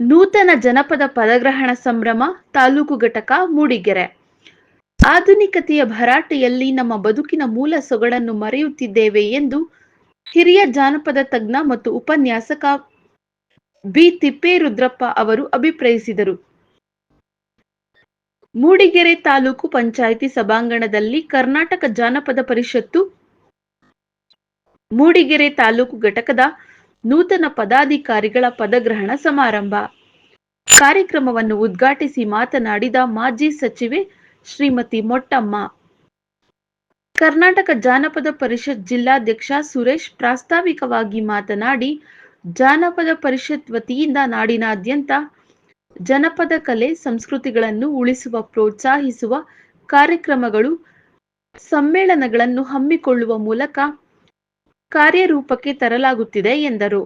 ನೂತನ ಜನಪದ ಪದಗ್ರಹಣ ಸಂಭ್ರಮ ತಾಲೂಕು ಘಟಕ ಮೂಡಿಗೆರೆ. ಆಧುನಿಕತೆಯ ಭರಾಟೆಯಲ್ಲಿ ನಮ್ಮ ಬದುಕಿನ ಮೂಲ ಸೊಗಡನ್ನು ಮರೆಯುತ್ತಿದ್ದೇವೆ ಎಂದು ಹಿರಿಯ ಜಾನಪದ ತಜ್ಞ ಮತ್ತು ಉಪನ್ಯಾಸಕ ಬಿ ತಿಪ್ಪೇರುದ್ರಪ್ಪ ಅವರು ಅಭಿಪ್ರಾಯಿಸಿದರು. ಮೂಡಿಗೆರೆ ತಾಲೂಕು ಪಂಚಾಯಿತಿ ಸಭಾಂಗಣದಲ್ಲಿ ಕರ್ನಾಟಕ ಜಾನಪದ ಪರಿಷತ್ತು ಮೂಡಿಗೆರೆ ತಾಲೂಕು ಘಟಕದ ನೂತನ ಪದಾಧಿಕಾರಿಗಳ ಪದಗ್ರಹಣ ಸಮಾರಂಭ ಕಾರ್ಯಕ್ರಮವನ್ನು ಉದ್ಘಾಟಿಸಿ ಮಾತನಾಡಿದ ಮಾಜಿ ಸಚಿವೆ ಶ್ರೀಮತಿ ಮೊಟ್ಟಮ್ಮ, ಕರ್ನಾಟಕ ಜಾನಪದ ಪರಿಷತ್ ಜಿಲ್ಲಾಧ್ಯಕ್ಷ ಸುರೇಶ್ ಪ್ರಾಸ್ತಾವಿಕವಾಗಿ ಮಾತನಾಡಿ, ಜಾನಪದ ಪರಿಷತ್ ವತಿಯಿಂದ ನಾಡಿನಾದ್ಯಂತ ಜನಪದ ಕಲೆ ಸಂಸ್ಕೃತಿಗಳನ್ನು ಉಳಿಸುವ, ಪ್ರೋತ್ಸಾಹಿಸುವ ಕಾರ್ಯಕ್ರಮಗಳು, ಸಮ್ಮೇಳನಗಳನ್ನು ಹಮ್ಮಿಕೊಳ್ಳುವ ಮೂಲಕ ಕಾರ್ಯರೂಪಕ್ಕೆ ತರಲಾಗುತ್ತಿದೆ ಎಂದರು.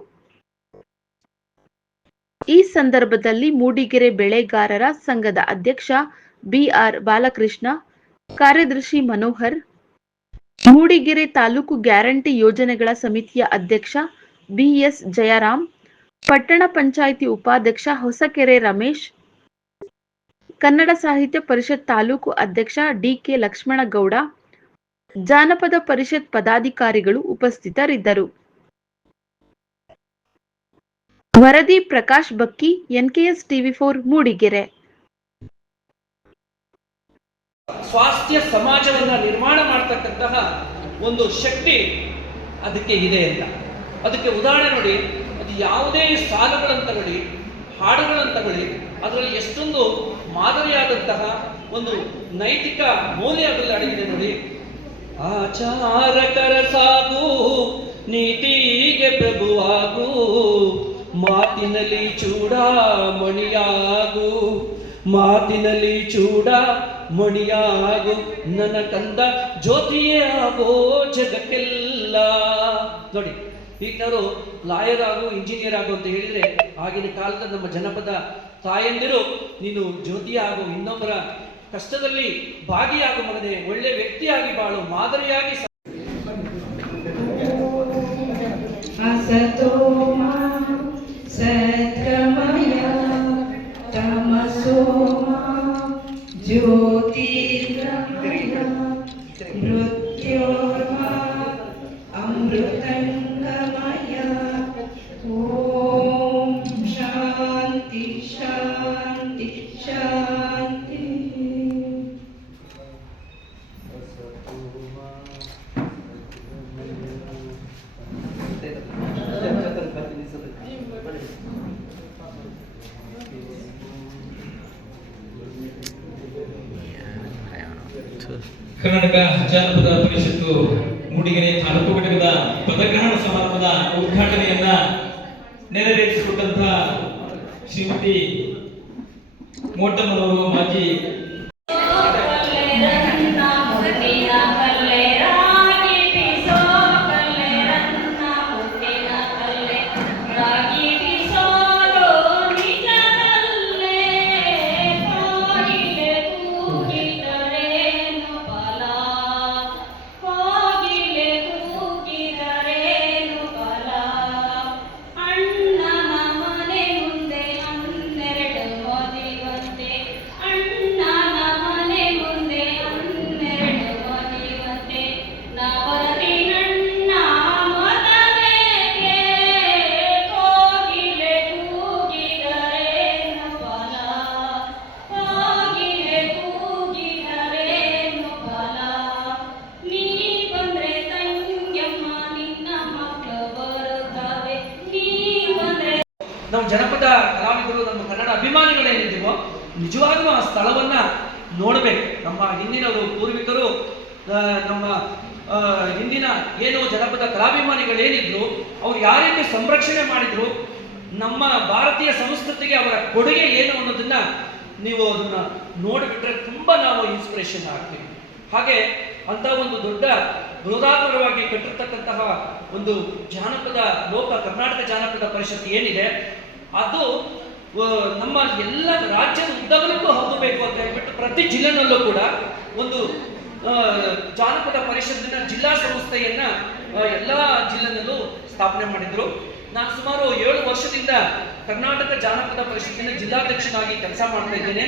ಈ ಸಂದರ್ಭದಲ್ಲಿ ಮೂಡಿಗೆರೆ ಬೆಳೆಗಾರರ ಸಂಘದ ಅಧ್ಯಕ್ಷ ಬಿಆರ್ ಬಾಲಕೃಷ್ಣ, ಕಾರ್ಯದರ್ಶಿ ಮನೋಹರ್, ಮೂಡಿಗೆರೆ ತಾಲೂಕು ಗ್ಯಾರಂಟಿ ಯೋಜನೆಗಳ ಸಮಿತಿಯ ಅಧ್ಯಕ್ಷ ಬಿಎಸ್ ಜಯರಾಮ್, ಪಟ್ಟಣ ಪಂಚಾಯಿತಿ ಉಪಾಧ್ಯಕ್ಷ ಹೊಸಕೆರೆ ರಮೇಶ್, ಕನ್ನಡ ಸಾಹಿತ್ಯ ಪರಿಷತ್ ತಾಲೂಕು ಅಧ್ಯಕ್ಷ ಡಿಕೆ ಲಕ್ಷ್ಮಣಗೌಡ, ಜಾನಪದ ಪರಿಷತ್ ಪದಾಧಿಕಾರಿಗಳು ಉಪಸ್ಥಿತರಿದ್ದರು. ವರದಿ ಪ್ರಕಾಶ್ ಬಕ್ಕಿ, ಎನ್ಕೆಎಸ್ ಟಿವಿ4 ಮೂಡಿಗೆರೆ. ಸ್ವಾಸ್ಥ್ಯ ಸಮಾಜವನ್ನ ನಿರ್ಮಾಣ ಮಾಡತಕ್ಕಂತಹ ಒಂದು ಶಕ್ತಿ ಅದಕ್ಕೆ ಇದೆ ಅಂತ. ಅದಕ್ಕೆ ಉದಾಹರಣೆ ನೋಡಿ, ಅದು ಯಾವುದೇ ಸಾಲುಗಳನ್ನು ತಗೊಳ್ಳಿ, ಹಾಡುಗಳನ್ನು ತಗೊಳ್ಳಿ, ಅದರಲ್ಲಿ ಎಷ್ಟೊಂದು ಮಾದರಿಯಾದಂತಹ ಒಂದು ನೈತಿಕ ಮೌಲ್ಯ ಅದರಲ್ಲಿ ಅಡಗಿದೆ ನೋಡಿ. ಆಚಾರಕರ ಸಾಗು, ನೀತಿಗೆ ಪ್ರಭುವಾಗು, ಮಾತಿನಲ್ಲಿ ಚೂಡಾಮಣಿಯಾಗು, ಮಾತಿನಲ್ಲಿ ಚೂಡಾಮಣಿಯಾಗು, ನನ್ನ ಕಂದ ಜ್ಯೋತಿಯೇ ಆಗೋ ಜಗಕ್ಕೆಲ್ಲ. ನೋಡಿ, ಈಗಿನವರು ಲಾಯರ್ ಆಗು, ಇಂಜಿನಿಯರ್ ಆಗು ಅಂತ ಹೇಳಿದ್ರೆ, ಆಗಿನ ಕಾಲದ ನಮ್ಮ ಜನಪದ ತಾಯಂದಿರು ನೀನು ಜ್ಯೋತಿಯ ಆಗು, ಇನ್ನೊಬ್ಬರ ಕಷ್ಟದಲ್ಲಿ ಭಾಗಿಯಾಗು ಮಗನೇ, ಒಳ್ಳೆ ವ್ಯಕ್ತಿಯಾಗಿ ಬಾಳು, ಮಾದರಿಯಾಗಿ ಸತ್ಕಮಯ ತಮಸೋಮ ಜ್ಯೋತಿರ್ಗಮಯ ಮೃತ್ಯೋರ್ಮ ಅಮೃತಂಗಮಯ. ಓಂ ಶಾಂತಿ ಶಾಂತಿ ಶಾಂತಿ. ಕರ್ನಾಟಕ ಜಾನಪದ ಪರಿಷತ್ತು ಮೂಡಿಗೆರೆ ತಾಲೂಕು ಘಟಕದ ಪದಗ್ರಹಣ ಸಮಾರಂಭದ ಉದ್ಘಾಟನೆಯನ್ನ ನೆರವೇರಿಸಿಕೊಟ್ಟಂತಹ ಶ್ರೀಮತಿ ಮೋಟಮ್ಮನವರು, ಮಾಜಿ ನಮ್ಮ ಜನಪದ ಕಲಾವಿದರು, ನಮ್ಮ ಕನ್ನಡ ಅಭಿಮಾನಿಗಳೇನಿದ್ದೀವೋ ನಿಜವಾಗ್ಲೂ ಆ ಸ್ಥಳವನ್ನ ನೋಡಬೇಕು. ನಮ್ಮ ಹಿಂದಿನವರು, ಪೂರ್ವಿಕರು, ನಮ್ಮ ಹಿಂದಿನ ಏನು ಜನಪದ ಕಲಾಭಿಮಾನಿಗಳೇನಿದ್ರು ಅವ್ರು ಯಾವ ರೀತಿ ಸಂರಕ್ಷಣೆ ಮಾಡಿದ್ರು, ನಮ್ಮ ಭಾರತೀಯ ಸಂಸ್ಕೃತಿಗೆ ಅವರ ಕೊಡುಗೆ ಏನು ಅನ್ನೋದನ್ನ ನೀವು ಅದನ್ನ ನೋಡಿಬಿಟ್ರೆ ತುಂಬಾ ನಾವು ಇನ್ಸ್ಪಿರೇಷನ್ ಆಗ್ತೀವಿ. ಹಾಗೆ ಅಂತ ಒಂದು ದೊಡ್ಡ ಬೃಹದಾಕಾರವಾಗಿ ಕಟ್ಟಿರ್ತಕ್ಕಂತಹ ಒಂದು ಜಾನಪದ ಲೋಕ ಕರ್ನಾಟಕ ಜಾನಪದ ಪರಿಷತ್ ಏನಿದೆ, ಅದು ನಮ್ಮ ಎಲ್ಲ ರಾಜ್ಯದ ಉದ್ದಗಲಕ್ಕೂ ಹಬ್ಬಬೇಕು ಅಂತ ಹೇಳ್ಬಿಟ್ಟು ಪ್ರತಿ ಜಿಲ್ಲೆನಲ್ಲೂ ಕೂಡ ಒಂದು ಜಾನಪದ ಪರಿಷತ್ತಿನ ಜಿಲ್ಲಾ ಸಂಸ್ಥೆಯನ್ನ ಎಲ್ಲ ಜಿಲ್ಲೆನಲ್ಲೂ ಸ್ಥಾಪನೆ ಮಾಡಿದ್ರು. ನಾನು ಸುಮಾರು 7 ವರ್ಷದಿಂದ ಕರ್ನಾಟಕ ಜಾನಪದ ಪರಿಷತ್ತಿನ ಜಿಲ್ಲಾಧ್ಯಕ್ಷನಾಗಿ ಕೆಲಸ ಮಾಡ್ತಾ ಇದ್ದೇನೆ.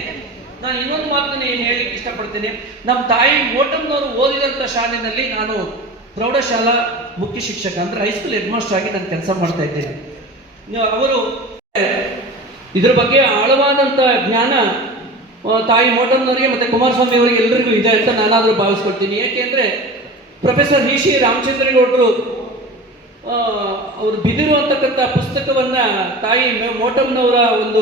ನಾನು ಇನ್ನೊಂದು ಮಾತನ್ನು ಏನು ಹೇಳಲಿಕ್ಕೆ ಇಷ್ಟಪಡ್ತೇನೆ. ನಮ್ಮ ತಾಯಿ ಮೋಟಮ್ನವರು ಓದಿದಂಥ ಶಾಲೆಯಲ್ಲಿ ನಾನು ಪ್ರೌಢಶಾಲಾ ಮುಖ್ಯ ಶಿಕ್ಷಕ ಅಂದ್ರೆ ಹೈಸ್ಕೂಲ್ ಹೆಡ್ ಮಾಸ್ಟರ್ ಆಗಿ ನಾನು ಕೆಲಸ ಮಾಡ್ತಾ ಇದ್ದೇನೆ. ಅವರು ಇದ್ರ ಬಗ್ಗೆ ಆಳವಾದಂಥ ಜ್ಞಾನ ತಾಯಿ ಮೋಟಮ್ನವರಿಗೆ ಮತ್ತೆ ಕುಮಾರಸ್ವಾಮಿ ಅವರಿಗೆ ಎಲ್ಲರಿಗೂ ಇದೆ ಅಂತ ನಾನಾದರೂ ಭಾವಿಸ್ಕೊಳ್ತೀನಿ. ಏಕೆಂದ್ರೆ ಪ್ರೊಫೆಸರ್ ಶ್ರೀ ರಾಮಚಂದ್ರೇಗೌಡರು ಅವರು ಬಿದಿರು ಅಂತಕ್ಕಂಥ ಪುಸ್ತಕವನ್ನ ತಾಯಿ ಮೋಟಮ್ನವರ ಒಂದು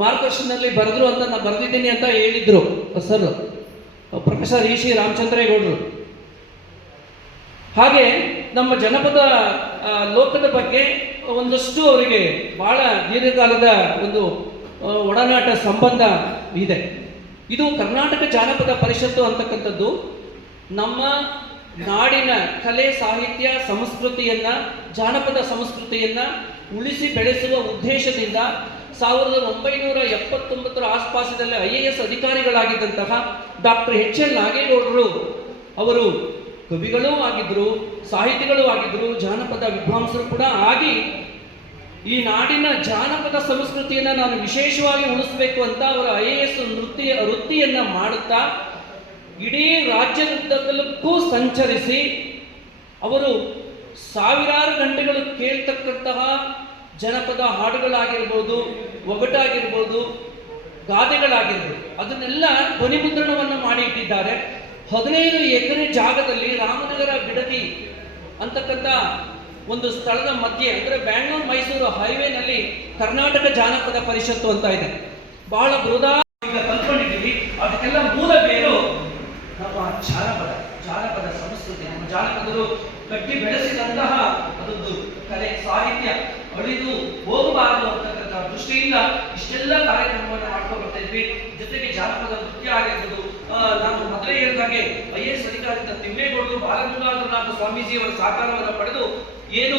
ಮಾರ್ಗದರ್ಶನದಲ್ಲಿ ಬರೆದ್ರು ಅಂತ ನಾನು ಬರೆದಿದ್ದೀನಿ ಅಂತ ಹೇಳಿದ್ರು ಸರ್ ಪ್ರೊಫೆಸರ್ ಶ್ರೀ ರಾಮಚಂದ್ರೇಗೌಡರು. ಹಾಗೆ ನಮ್ಮ ಜನಪದ ಲೋಕದ ಬಗ್ಗೆ ಒಂದಷ್ಟು ಅವರಿಗೆ ಬಹಳ ದೀರ್ಘಕಾಲದ ಒಂದು ಒಡನಾಟ ಸಂಬಂಧ ಇದೆ. ಇದು ಕರ್ನಾಟಕ ಜಾನಪದ ಪರಿಷತ್ತು ಅಂತಕ್ಕಂಥದ್ದು ನಮ್ಮ ನಾಡಿನ ಕಲೆ ಸಾಹಿತ್ಯ ಸಂಸ್ಕೃತಿಯನ್ನ ಜಾನಪದ ಸಂಸ್ಕೃತಿಯನ್ನ ಉಳಿಸಿ ಬೆಳೆಸುವ ಉದ್ದೇಶದಿಂದ 1979 ಆಸ್ಪಾಸದಲ್ಲಿ IAS ಅಧಿಕಾರಿಗಳಾಗಿದ್ದಂತಹ ಡಾಕ್ಟರ್ HL ನಾಗೇಗೌಡರು ಅವರು ಕವಿಗಳೂ ಆಗಿದ್ರು, ಸಾಹಿತಿಗಳೂ ಆಗಿದ್ರು, ಜಾನಪದ ವಿದ್ವಾಂಸರು ಕೂಡ ಆಗಿ ಈ ನಾಡಿನ ಜಾನಪದ ಸಂಸ್ಕೃತಿಯನ್ನ ನಾನು ವಿಶೇಷವಾಗಿ ಉಳಿಸಬೇಕು ಅಂತ ಅವರ IAS ವೃತ್ತಿಯನ್ನ ಮಾಡುತ್ತಾ ಇಡೀ ರಾಜ್ಯದುದ್ದಕ್ಕೂ ಸಂಚರಿಸಿ ಅವರು ಸಾವಿರಾರು ಗಂಟೆಗಳು ಕೇಳ್ತಕ್ಕಂತಹ ಜನಪದ ಹಾಡುಗಳಾಗಿರ್ಬೋದು, ಒಗಟಾಗಿರ್ಬೋದು, ಗಾದೆಗಳಾಗಿರ್ಬೋದು ಅದನ್ನೆಲ್ಲ ಧ್ವನಿಮುದ್ರಣವನ್ನು ಮಾಡಿ ಇಟ್ಟಿದ್ದಾರೆ. 15 ಎಕರೆ ಜಾಗದಲ್ಲಿ ರಾಮನಗರ ಬಿಡದಿ ಅಂತಕ್ಕಂಥ ಒಂದು ಸ್ಥಳದ ಮಧ್ಯೆ ಅಂದ್ರೆ ಬ್ಯಾಂಗ್ಳೂರ್ ಮೈಸೂರು ಹೈವೇನಲ್ಲಿ ಕರ್ನಾಟಕ ಜಾನಪದ ಪರಿಷತ್ತು ಅಂತ ಇದೆ. ಬಹಳ ಬೃಹದಾಗಿ ಕಲ್ತ್ಕೊಂಡಿದ್ದೀವಿ. ಅದಕ್ಕೆಲ್ಲ ಮೂಲ ಬೇರು ನಮ್ಮ ಜಾನಪದ ಸಂಸ್ಕೃತಿ. ನಮ್ಮ ಜಾನಪದರು ಕಟ್ಟಿ ಬೆಳೆಸಿದಂತಹ ಅದೊಂದು ಕಲೆ ಸಾಹಿತ್ಯ ಅಳಿದು ಹೋಗಬಾರದು ಅಂತಕ್ಕಂಥ ದೃಷ್ಟಿಯಿಂದ ಇಷ್ಟೆಲ್ಲ ಕಾರ್ಯಕ್ರಮವನ್ನು ಮಾಡ್ಕೊಂಡು ಬರ್ತಾ ಇದ್ವಿ. ಜೊತೆಗೆ ಜಾನಪದ ನೃತ್ಯ ಆಗಿರ್ಬೋದು, ನಾನು ಮೊದಲೇ ಹೇಳಿದಾಗೆ IAS ಅಧಿಕಾರಿಯಿಂದ ತಿಮ್ಮೇಗೌಡರು ಬಾಲಗಂಗಾಧರನಾಥ ಸ್ವಾಮೀಜಿಯವರ ಸಹಕಾರವನ್ನು ಪಡೆದು ಏನು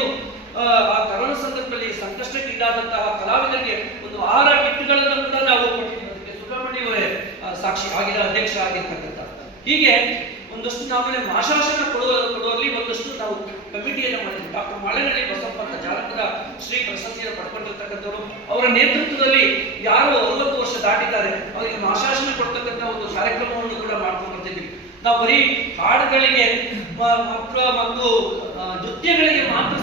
ಆ ಕರೋನಾ ಸಂದರ್ಭದಲ್ಲಿ ಸಂಕಷ್ಟಕ್ಕೀಡಾದಂತಹ ಕಲಾವಿದರಿಗೆ ಒಂದು ಆಹಾರ ಕಿಟ್ಗಳನ್ನು ಕೂಡ ನಾವು ಕೊಟ್ಟಿದ್ದೀವಿ. ಸುಬ್ರಹ್ಮಣ್ಯವರೇ ಸಾಕ್ಷಿ ಆಗಿರೋ ಅಧ್ಯಕ್ಷ ಆಗಿರ್ತಕ್ಕಂಥ. ಹೀಗೆ ಒಂದಷ್ಟು ನಾವೆಲ್ಲ ಮಾಶಾಸನ ಕೊಡುವಲ್ಲಿ ಒಂದಷ್ಟು ನಾವು ಕಮಿಟಿಯನ್ನು ಮಾಡಿದ್ವಿ. ಡಾಕ್ಟರ್ ಮಾಳೆನಳ್ಳಿ ಬಸಪ್ಪ ಅಂತ ಜಾನಪದ ಶ್ರೀ ಪ್ರಶಸ್ತಿಯನ್ನು ಪಡ್ಕೊಂಡಿರ್ತಕ್ಕಂಥವ್ರು, ಅವರ ನೇತೃತ್ವದಲ್ಲಿ ಯಾರು 60 ವರ್ಷ ದಾಟಿದ್ದಾರೆ ಅವರಿಗೆ ಮಾಶಾಸನ ಕೊಡ್ತಕ್ಕಂಥ ಒಂದು ಕಾರ್ಯಕ್ರಮವನ್ನು ಕೂಡ ಮಾಡ್ಕೊಂಡು ಬರ್ತಿದ್ವಿ. ನಾವು ಬರೀ ಹಾಡುಗಳಿಗೆ ಮತ್ತು ನೃತ್ಯಗಳಿಗೆ ಮಾತ್ರ